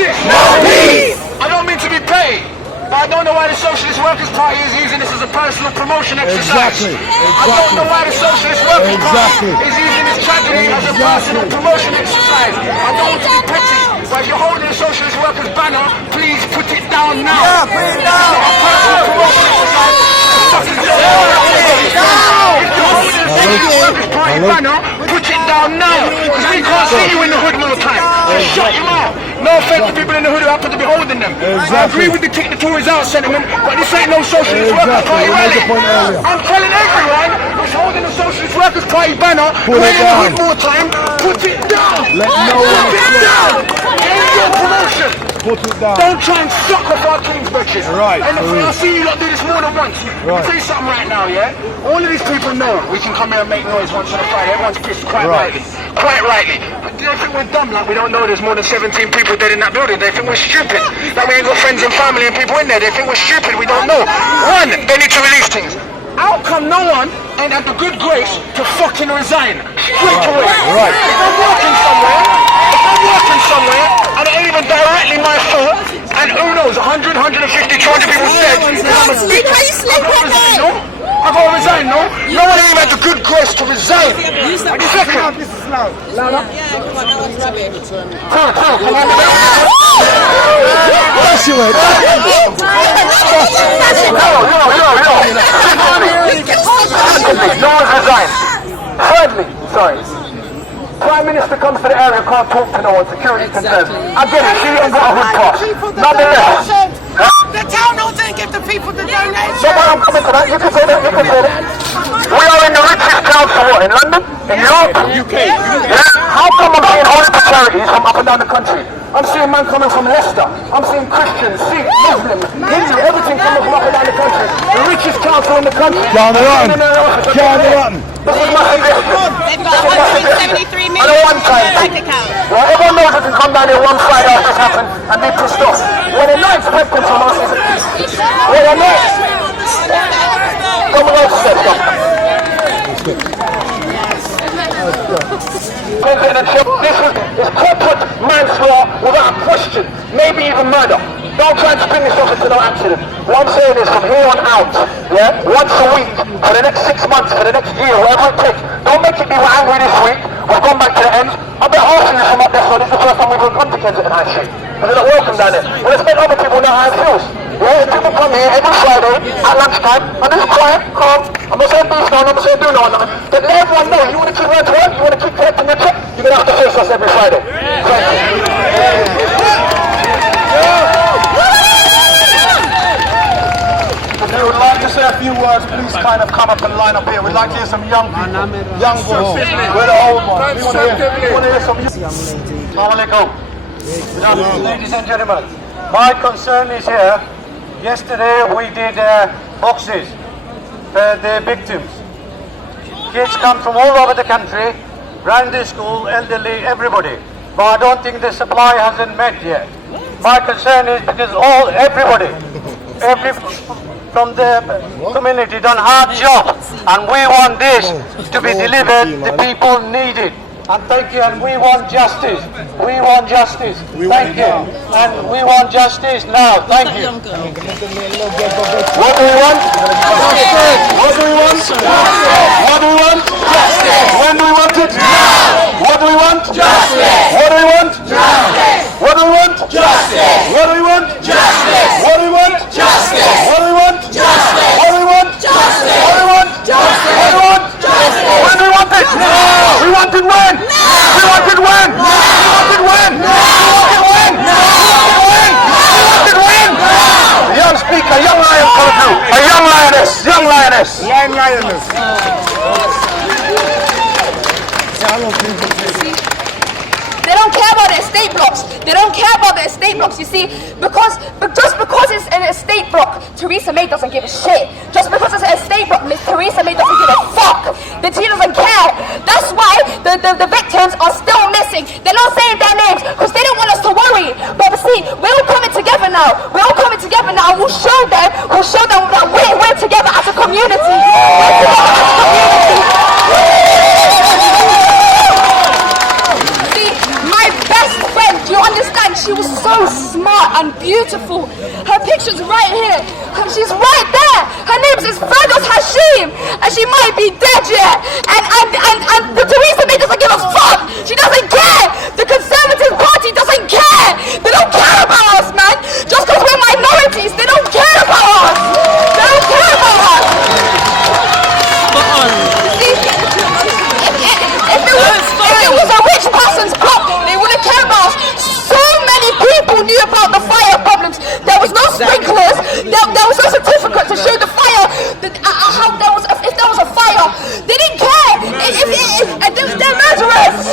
justice. No peace. I don't mean to be paid, but I don't know why the Socialist Workers Party is using this as a personal promotion exercise. I don't know why the Socialist Workers Party is using this tragedy as a personal promotion exercise. I don't want to be petty, but if you're holding a Socialist Workers banner, please put it down now. Yeah, put it down. A personal promotion exercise. If you're holding a Socialist Workers Party banner, put it down now. Because we can't see you in the hood no time. Just shut your mouth. No offense to people in the hood who happen to be holding them. I agree with the kick the Tories out sentiment, but this ain't no Socialist Workers Party rally. I'm telling everyone who's holding the Socialist Workers Party banner, who ain't in the hood more time, put it down. Let no Put it down. Ain't your promotion. Put it down. Don't try and suck off our king's bitches. Right. And I've seen you lot do this more than once. Let me tell you something right now, yeah? All of these people know we can come here and make noise once on a Friday. Everyone's pissed quite rightly. Quite rightly. But they think we're dumb, like we don't know there's more than 17 people dead in that building. They think we're stupid. That we ain't got friends and family and people in there. They think we're stupid. We don't know. One, they need to release things. How come no one ain't had the good grace to fucking resign straight away? Right. If I'm working somewhere, and it ain't even directly my fault, and who knows, 100, 150, 200 people dead. I gotta resign, no? No one ain't had the good grace to resign. Second. This is loud. Louder. Bless you, mate. No one's resigned. Thirdly, sorry. Prime Minister comes to the area, can't talk to no one, security concerns. I get it, she ain't got a hood pass. Nonetheless. The town hall didn't give the people the donation. No, but I'm coming to that. You can say that, you can say that. We are in the richest council, what, in London? In Europe? UK. Yeah? How come I'm seeing hospital charities from up and down the country? I'm seeing man coming from Leicester. I'm seeing Christians, Sikh, Muslim, Hindu, everything coming from up and down the country. The richest council in the country. Down the run. Down the run. This is my suggestion. They've got 173 million I don't want time. bank account. Well, everyone knows you can come down here one Friday after this happened and be pissed off. What they're not expecting from us is what they're not. Come on, step up. This is corporate manslaughter without question, maybe even murder. Don't try and spin this off into no accident. What I'm saying is from here on out, yeah, once a week, for the next 6 months, for the next year, whatever it takes, don't make it be we're angry this week, we've gone back to the end. I bet half of you from up there, so this is the first time we've even come to Kensington High Street. Because they're not welcome down there. Well, let's make other people know how it feels. Yeah, if people come here every Friday at lunchtime, and this is quiet, calm, I'm not saying beef now, I'm not saying do no, nothing. But let everyone know, you want to keep going to work, you want to keep collecting your check, you're going to have to face us every Friday. Thank you. If you would like to say a few words, please kind of come up and line up here. We'd like to hear some young people, young boys. We're the old ones. We want to hear some young ladies. Assalamu alaikum. Ladies and gentlemen, my concern is here. Yesterday we did boxes for the victims. Kids come from all over the country, primary school, elderly, everybody. But I don't think the supply hasn't met yet. My concern is because everybody from the community done hard job, and we want this to be delivered. The people need it. And thank you, and we want justice. We want justice. Thank you. And we want justice now. Thank you. What do we want? Justice. What do we want? Justice. What do we want? Justice. When do we want it? Now. What do we want? Justice. What do we want? Justice. What do we want? Justice. What do we want? Justice. What do we want? Justice. What do we want? Justice. What do we want? Justice. What do we want? Justice. What do we want? Justice. When do we want it? Now. We want it when? We want it when? We want it when? We want it when? We want it when? A young speaker, a young lion coming through. A young lioness, young lioness. Young lioness. They don't care about the estate blocks. They don't care about the estate blocks, you see, just because it's an estate block, Theresa May doesn't give a shit. Just because it's an estate block, Miss Theresa May doesn't give a fuck. She doesn't care. That's why the victims are still missing. They're not saying their names because they don't want us to worry. But see, we're all coming together now. We're all coming together now, and we'll show them that we're together as a community. We're together as a community. See, my best friend, do you understand? and she was so smart and beautiful. Her picture's right here. She's right there. Her name is Fergus Hashim, and she might be dead yet. And Theresa May doesn't give a fuck. She doesn't care. The Conservative Party doesn't care. They don't care about us, man. Just because we're minorities, they don't care about us. They don't care about us. If it was a rich person's block, they wouldn't care about us. So many people knew about the fire problems. There was no sprinklers. There was no certificate to show the fire. If there was a fire, they didn't care. If they're murderers.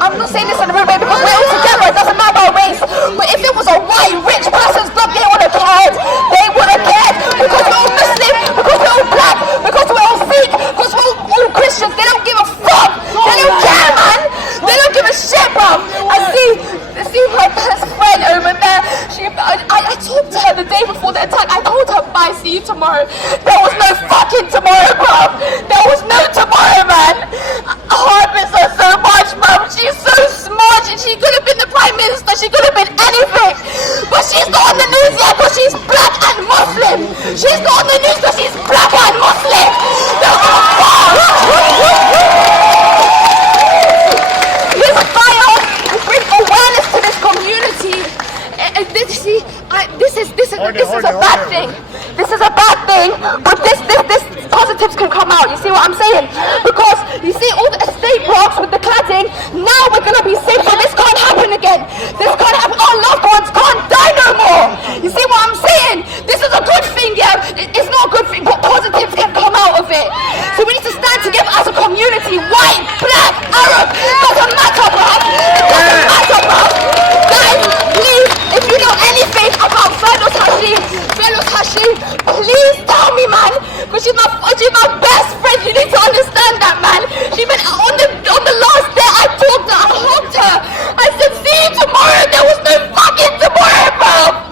I'm not saying this in a rude way because we're all together. It doesn't matter about race. But if it was a white rich person's block, they would have cared. They would have cared because we're all Muslim, because we're all black, because we're all Sikh, because we're all Christians. They don't give a fuck. They don't care, man. They don't give a shit, bro. I see my best friend over there. I talked to her the day before the attack. I told her, bye, see you tomorrow. There was no fucking tomorrow, bro. There was no tomorrow, man. I miss her so much, bro. She's so smart. She could have been the Prime Minister. She could have been anything. But she's not on the news yet because she's black and Muslim. She's not on the news because she's black and Muslim. Don't give a fuck. This fire will bring awareness to this community. This is a bad thing. This is a bad thing. But this positives can come out. You see what I'm saying? Because you see all the estate blocks with the cladding. Now we're gonna be safe. So this can't happen again. This can't happen. Our loved ones can't die no more. You see what I'm saying? This is a good thing, yeah. It's not a good thing, but positives can come out of it. So we need to stand together as a community. White, black, Arab. It doesn't matter, bruv. It doesn't matter, bruv. Guys, please, if you know anything about Fergus Hashim, please tell me, man. Because she's my best friend. You need to understand that, man. She been on the last day I talked to her, I hugged her. I said, see you tomorrow. There was no fucking tomorrow, bro.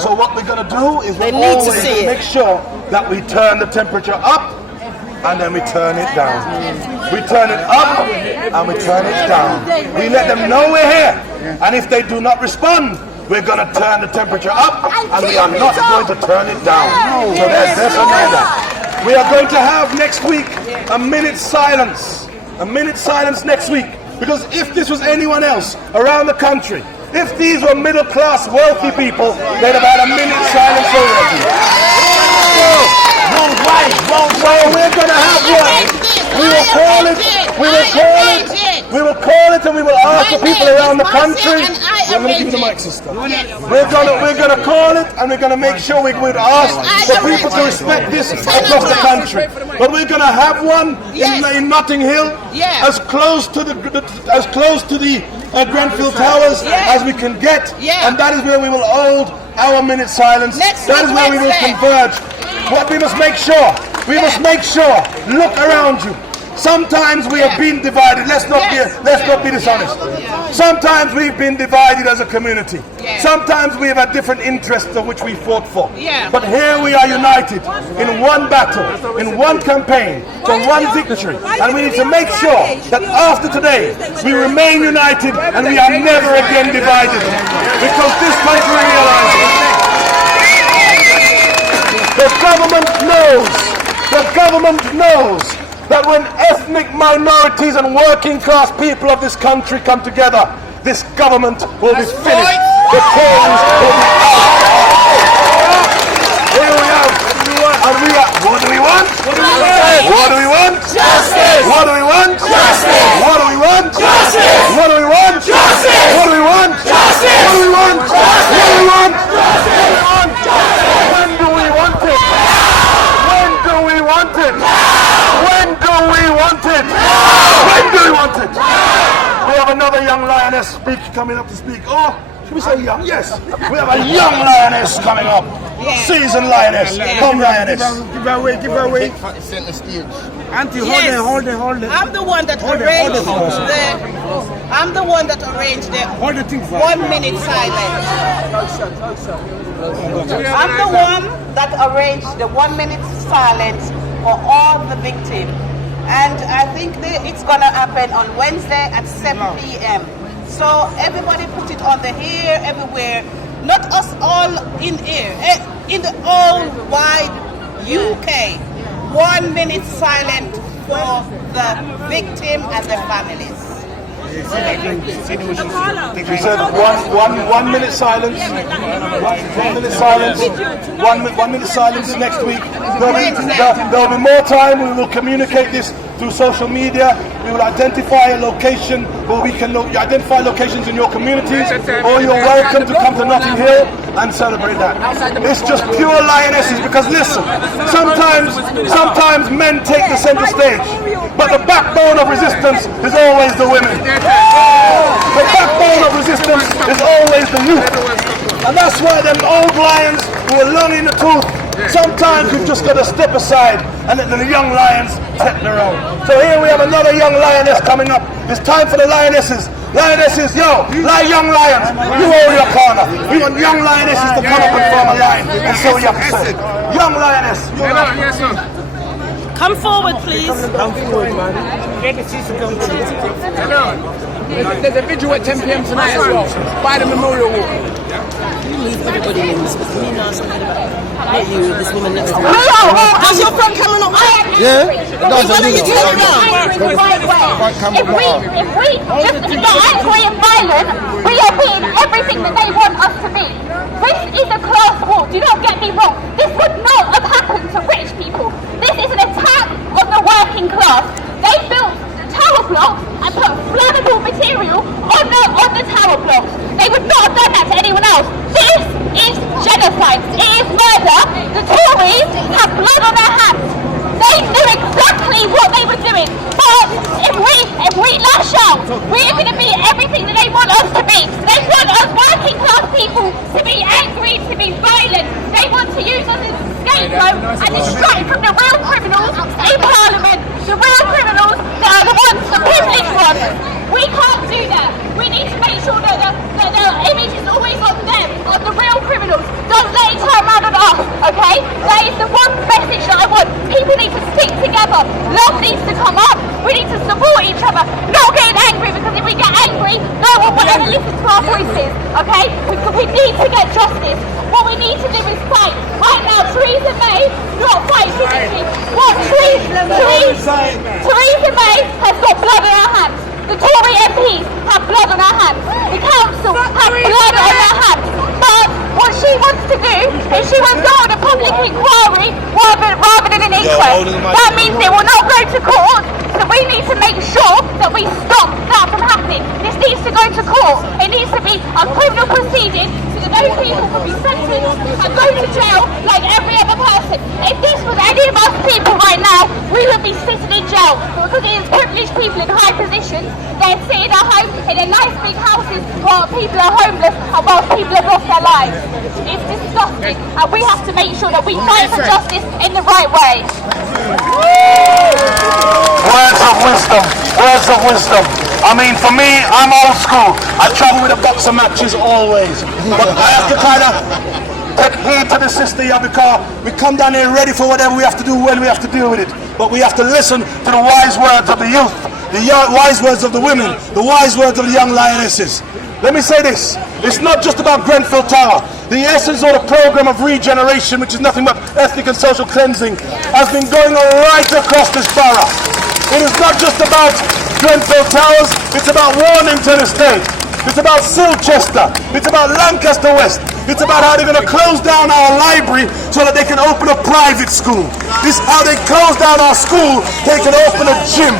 So what we're going to do is we always make sure that we turn the temperature up and then we turn it down. We turn it up and we turn it down. We let them know we're here. And if they do not respond, we're going to turn the temperature up and we are not going to turn it down. So there's this and that. We are going to have next week a minute's silence. A minute's silence next week. Because if this was anyone else around the country, if these were middle-class, wealthy people, they'd have had a minute's silence already. So we're going to have one. We will call it, and we will ask the people around the country. I'm going to give you the mic, sister. We're going to call it, and we're going to make sure we would ask for people to respect this across the country. But we're going to have one in Notting Hill, as close to the Grenfell Towers as we can get, and that is where we will hold our minute silence. That is where we will converge. What we must make sure, look around you. Sometimes we have been divided. Let's not be dishonest. Sometimes we've been divided as a community. Sometimes we have had different interests of which we fought for. But here we are united in one battle, in one campaign, for one victory. And we need to make sure that after today we remain united and we are never again divided. Because this country realizes the government knows that when ethnic minorities and working class people of this country come together, this government will be finished. The cause will be here we are. And we are. What do we want? What do we want? What do we want? Justice. What do we want? Justice. What do we want? Justice. What do we want? Justice. What do we want? Justice. What do we want? Justice. What do we want? Justice. When do we want it? When do we want it? When do we want it? When do we want it? We have another young lioness coming up to speak. Oh, should we say young? Yes. We have a young lioness coming up. Seasoned lioness. Come, lioness. Give her away. Auntie, hold it. I'm the one that arranged the 1 minute silence. I'm the one that arranged the 1 minute silence for all the victims. And I think it's going to happen on Wednesday at 7 p.m. So everybody put it on the here, everywhere. Not us all in here. In the whole wide UK. 1 minute silent for the victim and their families. She said 1 minute silence. 1 minute silence. 1 minute silence next week. There'll be more time. We will communicate this through social media. We will identify a location where we can identify locations in your communities, or you're welcome to come to Notting Hill and celebrate that. It's just pure lionesses, because listen, sometimes men take the center stage, but the backbone of resistance is always the women. The backbone of resistance is always the youth. And that's why them old lions who are long in the tooth, sometimes we've just got to step aside and let the young lions take their own. So here we have another young lioness coming up. It's time for the lionesses. Lionesses, young lions, you hold your corner. We want young lionesses to come up and form a line and say what you have to say. Young lioness. Come forward, please. Come forward, man. Hello. There's a vigil at 10 p.m. tonight as well, by the Memorial Wall. Everybody names, but me know something about you, this woman next to me. Does your front camera not work? Yeah? Why don't you turn it around? If we're angry and violent, we are being everything that they want us to be. This is a class war, do not get me wrong. This would not have happened to rich people. This is an attack on the working class. They built the tower blocks and put flammable material on the tower blocks. They would not have done that to anyone else. This is genocide. It is murder. The Tories have blood on their hands. They knew exactly what they were doing. But if we lash out, we're going to be everything that they want us to be. They want us working class people to be angry, to be violent. They want to use us as a scapegoat and distract from the real criminals in Parliament. The real criminals that are the ones, the privileged ones. We can't do that. We need to make sure that the image is always on them, on the real criminals. Don't let it turn around on us, okay? That is the one message that I want. People need to stick together. Love needs to come up. We need to support each other. Not getting angry, because if we get angry, no one will ever listen to our voices, okay? We need to get justice. What we need to do is fight. Right now, Theresa May, not fight physically. What Theresa May has got blood on her hands. The Tory MPs have blood on her hands. The council have blood on her hands. But what she wants to do is she wants to hold a public inquiry rather than an inquest. That means it will not go to court. So we need to make sure that we stop that from happening. This needs to go to court. It needs to be a criminal proceeding so that those people can be sentenced and go to jail like every other person. If this was any of us people right now, we would be sitting in jail. But because it is privileged people in high positions, they're sitting at home in their nice big houses while people are homeless and while people have lost their lives. It's disgusting, and we have to make sure that we fight for justice in the right way. Words of wisdom. Words of wisdom. I mean, for me, I'm old school. I travel with a box of matches always. But I have to kind of take heed to the sister here, because we come down here ready for whatever we have to do when we have to deal with it. But we have to listen to the wise words of the youth, the wise words of the women, the wise words of the young lionesses. Let me say this, it's not just about Grenfell Tower. The essence of the program of regeneration, which is nothing but ethnic and social cleansing, has been going on right across this borough. It is not just about Grenfell Towers, it's about Warnington Estate, it's about Silchester, it's about Lancaster West, it's about how they're going to close down our library so that they can open a private school. This is how they close down our school, they can open a gym.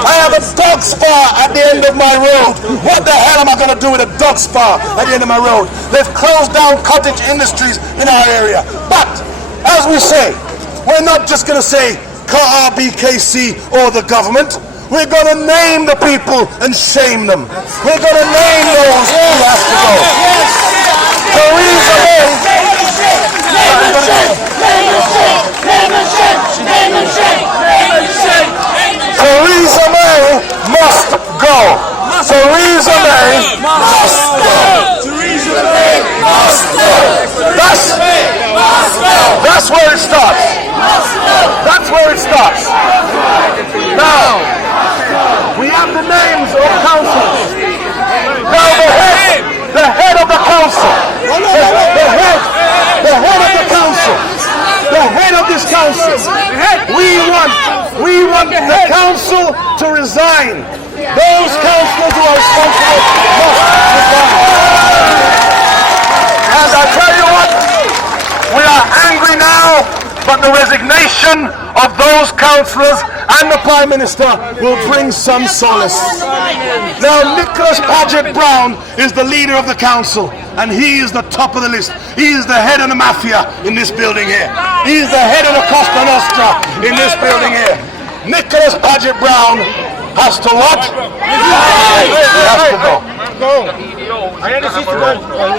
I have a dog spa at the end of my road. What the hell am I going to do with a dog spa at the end of my road? They've closed down cottage industries in our area. But, as we say, we're not just going to say RBKC or the government. We're going to name the people and shame them. We're going to name those who have to go. Theresa May. Theresa May must go. Theresa May must go. Theresa May must go. That's where it starts. That's where it starts. the council to resign. Those councillors who are responsible must resign. And I tell you what, we are angry now, but the resignation of those councillors And the Prime Minister will bring some solace. Now, Nicholas Paget Brown is the leader of the council, and he is the top of the list. He is the head of the mafia in this building here. He is the head of the Costa Nostra in this building here. Nicholas Paget Brown has to what? He has to go.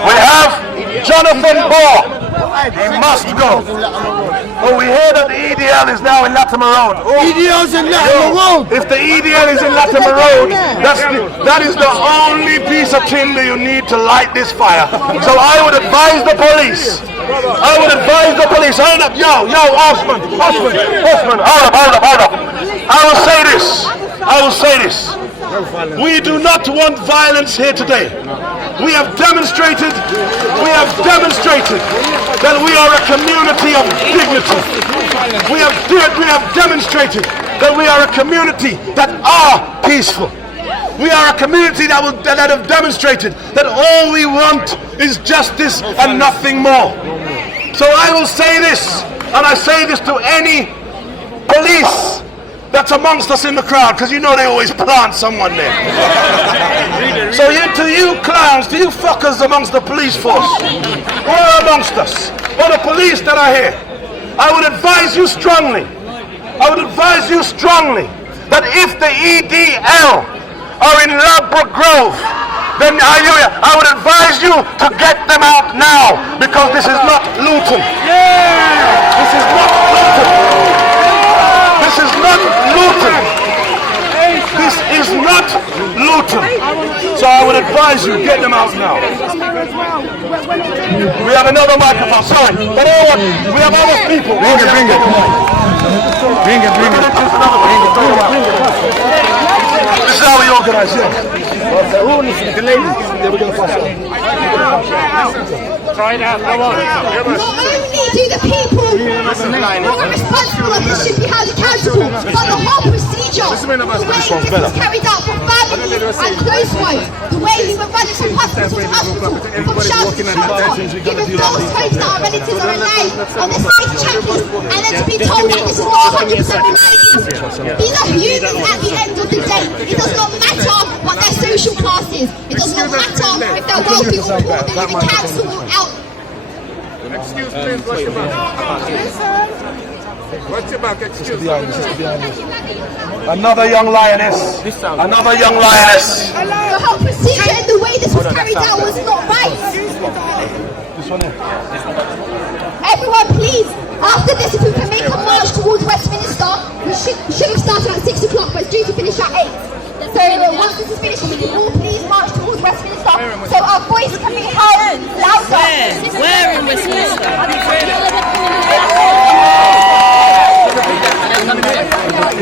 We have Jonathan Baugh. He must go. Oh, we hear that the EDL is now in Latimer Road. Oh, EDL's in Latimer Road. if the EDL is in Latimer Road, that is the only piece of tinder you need to light this fire. So I would advise the police. Hold up, yo, Osman. Hold up. I will say this. We do not want violence here today. We have demonstrated that we are a community of dignity. We have demonstrated that we are a community that are peaceful. We are a community that have demonstrated that all we want is justice and nothing more. So I will say this, and I say this to any police that's amongst us in the crowd, because you know they always plant someone there. So to you clowns, to you fuckers amongst the police force, who are amongst us, or the police that are here, I would advise you strongly that if the EDL are in Ladbroke Grove, then I would advise you to get them out now, because this is not Luton. This is not Luton. So I would advise you, get them out now. We have another microphone, sorry. But we have other people. Bring it. This is how we organize, the lady. We're going to pass it. Try it out, come on. Not only do the people who are responsible of this should be held accountable, but the whole procedure, the way this was carried out for family and close ones, the way we were running from hospital to hospital, from shelter to shelter, giving false hopes that our relatives are alive on the state champions, and then to be told that this is not 100% reliable. These are humans at the end of the day. It does not matter what their social class is. It does not matter if they're wealthy or poor, they live in council or out. Excuse me, what's your back? What's your back? Excuse me. Another young lioness. The whole procedure and the way this was carried out was not right. This one here. Everyone, please, after this, if we can make a march towards Westminster, we should have started at 6 o'clock, but it's due to finish at 8. So once this is finished, we can all please march towards Westminster, so our voice can be heard louder. Where in Westminster?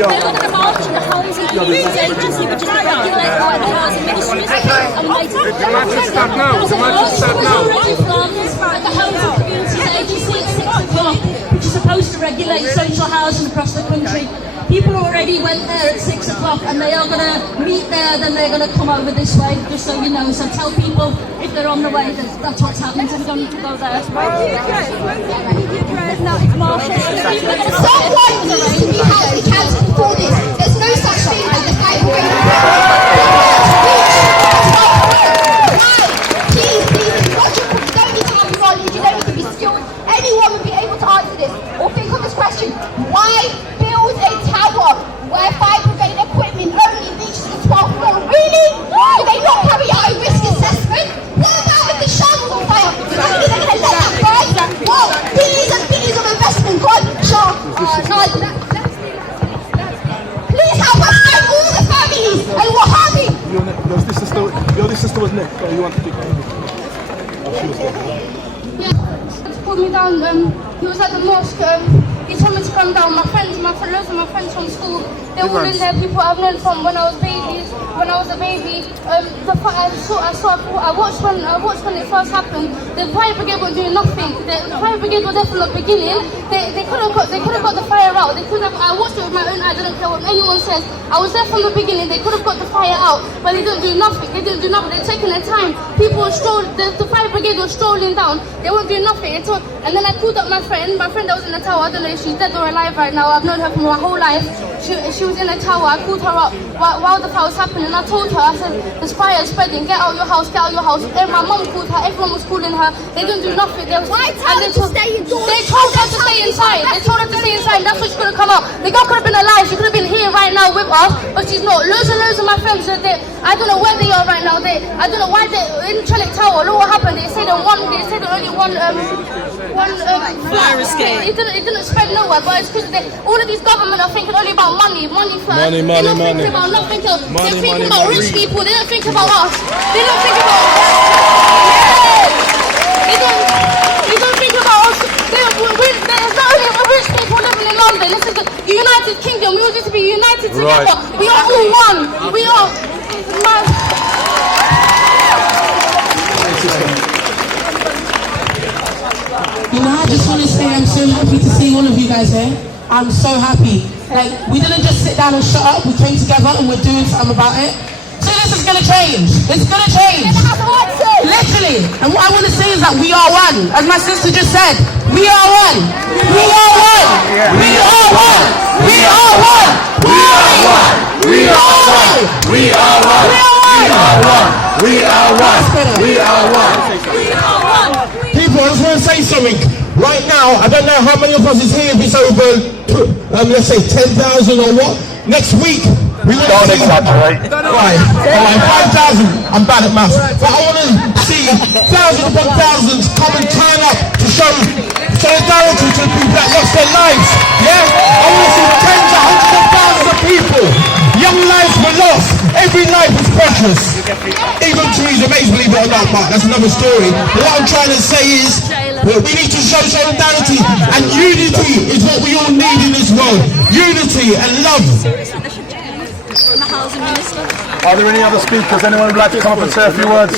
They're going to march in the housing community agency, which is regulated by the housing ministry. The march will start now. Already from the housing community agency at 6 o'clock, which is supposed to regulate social housing across the country. People already went there at 6 o'clock and they are going to meet there, then they're going to come over this way, just so you know. So tell people if they're on the way that that's what's happening, so we don't need to go there. Someone needs to be held accountable for this. There's no such thing as the fight away. Please, you don't need to have knowledge, you don't need to be skilled. Anyone would be able to answer this. Or think of this question: why build a tower where fire brigade equipment only reaches the 12th floor? Really? Do they not carry out a risk assessment? What about if the shovel's on fire? You don't think they're going to let that burn? Well, billions and billions of investment gone. Sure. Please help us find all the families and Wahhabi. Your sister was Nick. Oh, you want to speak? Pulled me down, he was at the mosque, he told me to come down. Loads of my friends from school, they were all in there, people I've known from when I was a baby. I watched when it first happened, the fire brigade weren't doing nothing. The fire brigade was there from the beginning. They could have got the fire out. They could have. I watched it with my own eyes. I don't care what anyone says. I was there from the beginning. They could have got the fire out, but they didn't do nothing. They didn't do nothing. They're taking their time. People were the fire brigade was strolling down. They weren't doing nothing. And then I called up my friend that was in the tower. I don't know if she's dead or alive right now. I've known her for my whole life. She was in the tower. I called her up while the fire was happening. I told her, I said, the fire is spreading. Get out your house. Get out your house. Then my mum called her. Everyone was calling her. They didn't do nothing. They told her to stay indoors. They told her to stay inside. They told her to stay inside. That's why she couldn't come out. The girl could have been alive. She could have been here right now with us, but she's not. Loads and loads of my friends are there. I don't know where they are right now. I don't know why they're in Trellick Tower. Look what happened. They said only one fire escape. It didn't spread nowhere, but it's because all of these government are thinking only about money first. They're not thinking about nothing else. They're thinking about rich people. They don't think about us. They don't think about us. They don't think about us. There's not only rich people living in London. This is the United Kingdom. We all need to be united together. We are all one. We are. You know, I just want to say I'm so happy to see all of you guys here. I'm so happy. Like, we didn't just sit down and shut up. We came together and we're doing something about it. So this is going to change. It's going to change. Literally. And what I want to say is that we are one. As my sister just said, we are one. We are one. We are one. We are one. We are one. We are one. We are one. We are one. We are one. We are one. We are one. People, I just want to say something. Right now, I don't know how many of us is here if it's over, let's say 10,000 or what. Next week, we want to see... Right, 5,000. I'm bad at maths. But I want to see thousands upon thousands come and turn up to show solidarity to the people that lost their lives. Yeah? I want to see tens of hundreds of thousands of people. Young lives were lost. Every life is precious. Even Theresa May's, believe it or not, Mark, that's another story. But what I'm trying to say is, we need to show solidarity, and unity is what we all need in this world. Unity and love. Are there any other speakers? Anyone would like to come up and say a few words?